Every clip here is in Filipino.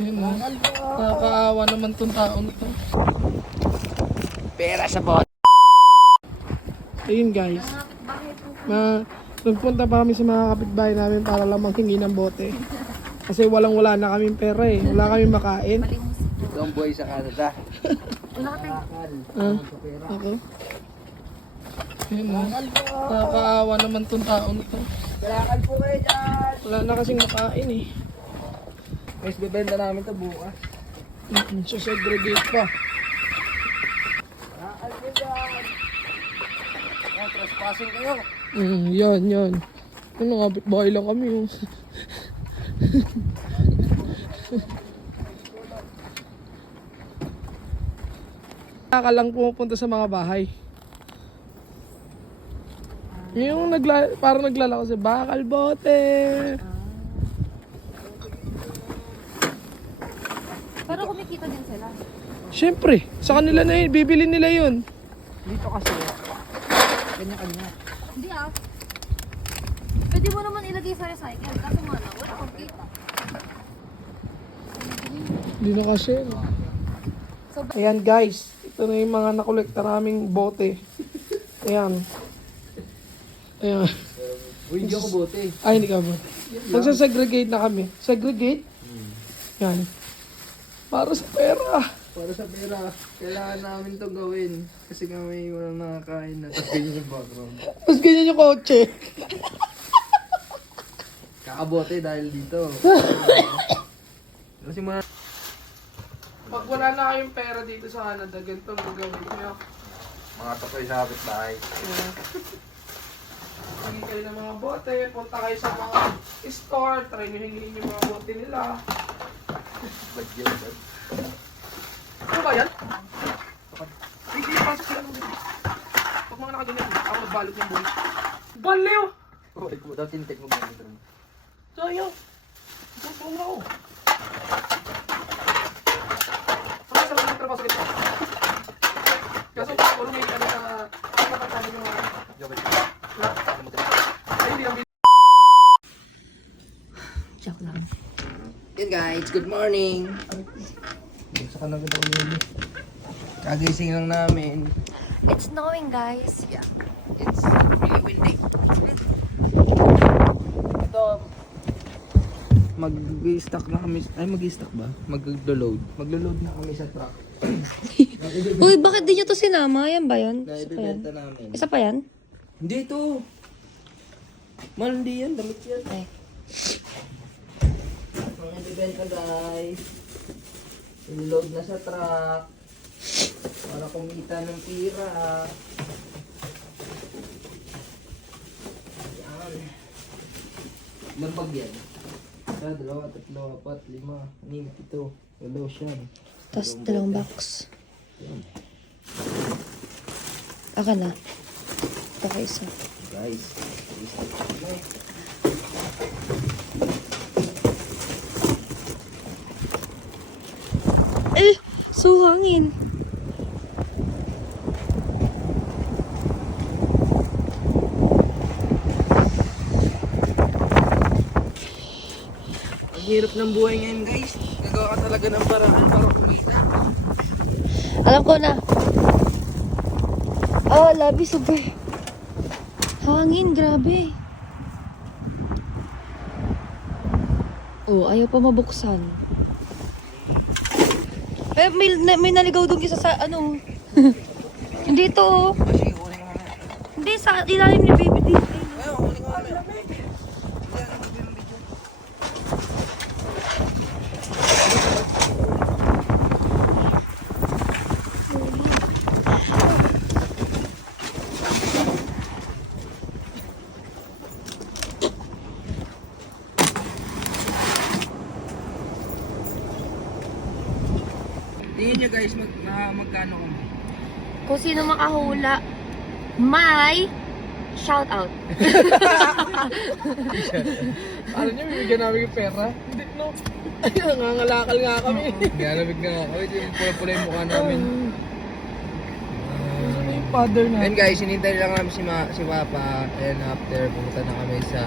Yun, nakakaawa naman tong taon to. Pera sa bot. Ayun guys. Nagpunta pa kami sa mga kapitbahay namin para lang manghingi ng bote. Kasi wala na kaming pera eh. Wala kaming makain. Ito ang buhay sa Canada. Ako? Ayun, nakakaawa naman tong taon to. Kalakal po kayo dyan. Wala na kasing makain eh. Guys, bebenta namin ito bukas. So segregate pa. Kalakal po dyan. Trespassing kayo. Yan. Ano nga, bahay lang kami oh. Ka lang pumupunta sa mga bahay. Yung parang naglalako sa bakal bote. Pero kumikita din sila. Siyempre, sa kanila na yun, bibili nila yun. Dito kasi, kanya-kanya. Hindi Pwede mo naman ilagay sa recycle. Kaso nga na, wala akong kita. Hindi na kasi. So, Ayan guys, ito na yung mga nakolekta naming bote. Ayan. Uy, hindi ako bote. Ay, hindi ka ba? Magsasegregate na kami. Segregate? Yan. Para sa pera. Para sa pera, kailangan namin to gawin. Kasi kami walang nakakain na. Tapos ganyan yung background. Tapos ganyan yung kotse. Kakabote dahil dito. Kasi mga... Pag wala na kayong pera dito sa Canada, ganito ang gagawin nyo. Mga tokoy sa kapitbahay. Hingi kayo ng mga bote, punta kayo sa mga store, try nyo hingin yung mga bote nila. Ba't yun? Ano ba yan? Hindi, pasok sila ng dito. Pag mga nakaganyan, ako nagbalot yung buhay. Baliw! Oh, ikaw daw tintek mo ba ito? Sayang! Ito na ako. Saka sa mga trabaho sa gito. Kaso ako may ano sa kapatid yung mga... Ay, hindi lang dito. joke lang. Yun guys, good morning! Sa kanagad ako nila. Kagising lang namin. It's snowing, guys. Yeah, it's really windy. Ito, mag-stock na kami. Ay, mag-stock ba? Mag-load. Mag-load na kami sa truck. Uy, bakit di nyo to sinama? Yan ba yun? Na Isa pa yan? ibibenta namin. Isa pa yan? Hindi ito. Man, hindi yan. Damit yan. Ay. Mga ibibenta guys. I-load na sa truck. Para kumita ng pira. Yan. Ilang bag yan? Isa, dalawa, tatlo, apat, lima, anim, pito. Walo siya. Tapos dalawang box. Aka na. Ito ka isa. Guys, So hangin. ang hirap ng buhay ngayon guys. Nagawa ka talaga ng paraan para kumita. Alam ko na. Oh, labi, super. Hangin, grabe. Oh, ayaw pa mabuksan. Eh, may naligaw doon isa sa ano. Hindi to. Sige, kunin ko na. Hindi, sa ilalim ni baby dito. Ayun, kunin ko na. Tingin nyo guys, magkano kung Kung sino makahula, may shout out. Alam niyo, bibigyan namin yung pera? Hindi, no. Ay, nangangalakal nga kami. nilalamig na nga kami. Yung pula-pula yung mukha namin. Ano yung father na? And guys, hinintay lang namin si Papa. And after, pumunta na kami sa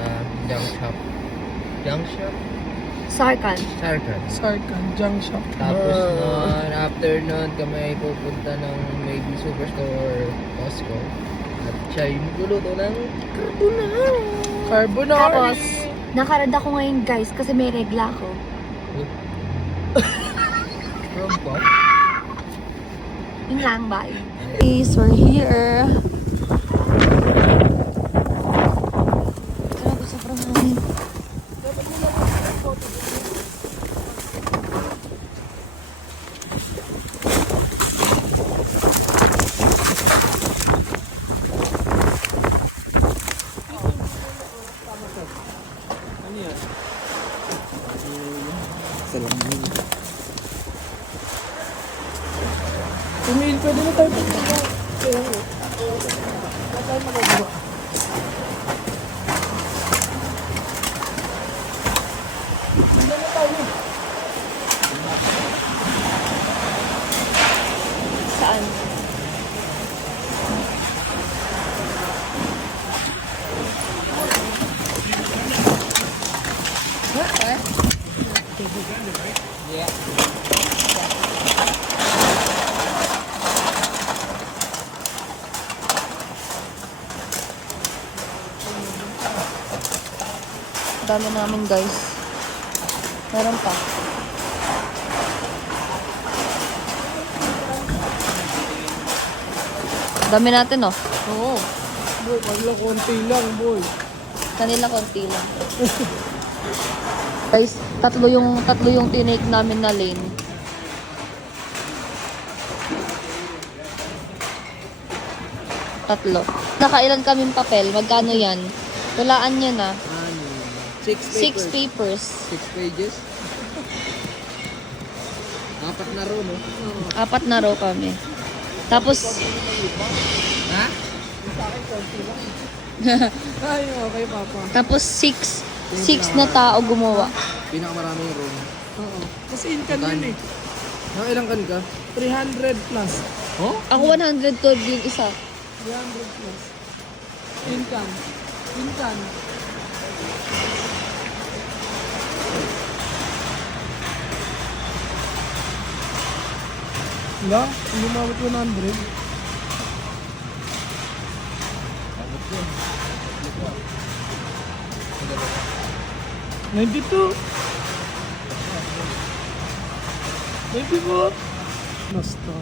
junk shop. Junk shop? Sarkan. Sarkan. Sarkan, junk shop. Tapos nun, after nun, kami ay pupunta ng maybe Superstore or Costco. At siya yung magluluto ng carbonara. Carbonara. Tapos, nakarad ako ngayon guys kasi may regla ako. From what? Yun lang, bye. Guys, we're here. Grabe, sobrang hangin. Tumil, pwede na tayo pupunta. Kaya nga. Wala tayo magagawa. Hindi na tayo. Saan? Dami namin guys. Meron pa. Dami natin oh. Oo. Boy, wala konti lang, boy. Kanila konti lang. Guys, tatlo yung tinake namin na lane. Tatlo. Nakailan kaming papel? Magkano yan? Walaan yan ah. Ano? 6 Six papers. papers. 6 pages. Apat na row, no? Apat na row kami. Tapos, Ha? Ay, okay, Papa. tapos six na tao gumawa. Pinakamaraming row. Oo. Kasi incan yun eh. Nakailang kan ka? 300 plus. Oh? Ako 112 yung isa. 300 plus. Incan. Incan. Wala? Hindi mabot 100. 92. 94. Basta.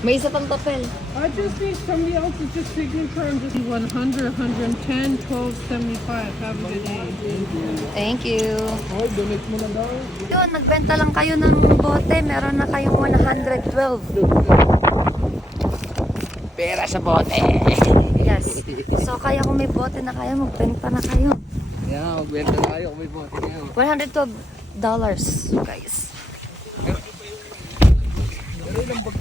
May isa pang papel. I just need somebody else's just signature and just 100, 110, 12, 75. Have a good day. Thank you. Okay, donate mo na daw. Yun, nagbenta lang kayo ng bote. Meron na kayong 112. Pera sa bote! Yes. So, kaya kung may bote na kayo, magbenta na kayo. Yeah, magbenta na kayo kung may bote ngayon. $112, guys. Pero ilang bag